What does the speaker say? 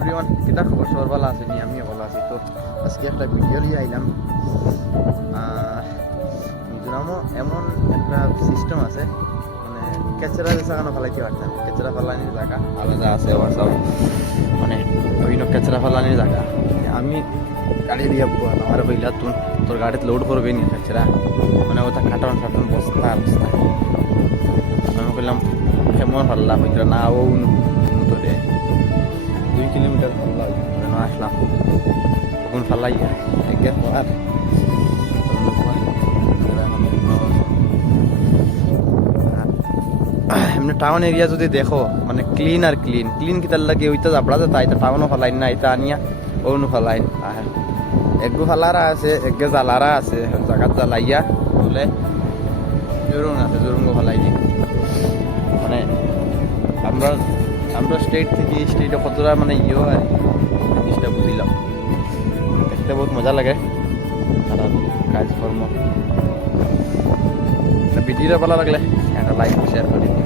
Everyone, কিতা খবর? সবার ভালো আছে নি? আমিও ভালো আছি। তো আজকে একটা ভিডিও নিয়ে আইলাম। মিজোরামও এমন একটা সিস্টেম আছে, মানে কেচরা বেচা কেন ফেলাইতে পারতেন, কেচরা ফেলানির জায়গা আলাদা আছে। আবার সব মানে বিভিন্ন কেচরা ফেলানির জায়গা। আমি গাড়ি দিয়ে আমার বইলা তোর গাড়িতে লোড করবে নি কেচরা, মানে ওটা কাটন কাটন বস্তা বস্তা। আমি বললাম কেমন ফাল্লা হইতরা না, ও তোরে 2 কিলোমিটার ফাল্লা যেন আসলাম। তখন ফাল্লাইয়া একের পর এমনি টাউন এরিয়া যদি দেখো, মানে ক্লিন আর ক্লিন ক্লিন কিতার লাগে ওইটা যাবড়া যেত, এটা টাউনও ফালাইন না, এটা আনিয়া ওনু ফালাইন। আর একগু ফালারা আছে, একগে জ্বালারা আছে, জাগাত জ্বালাইয়া বলে জরুং আছে, জরুঙ্গো ফালাই দি। মানে আমরা আমরা স্টেট থেকে স্টেটে কতটা মানে হয় জিনিসটা বুঝিলাম। দেখতে বহুত মজা লাগে তারা কাজকর্ম। ভিডিওটা ভালো লাগলে একটা লাইক শেয়ার করে দিন।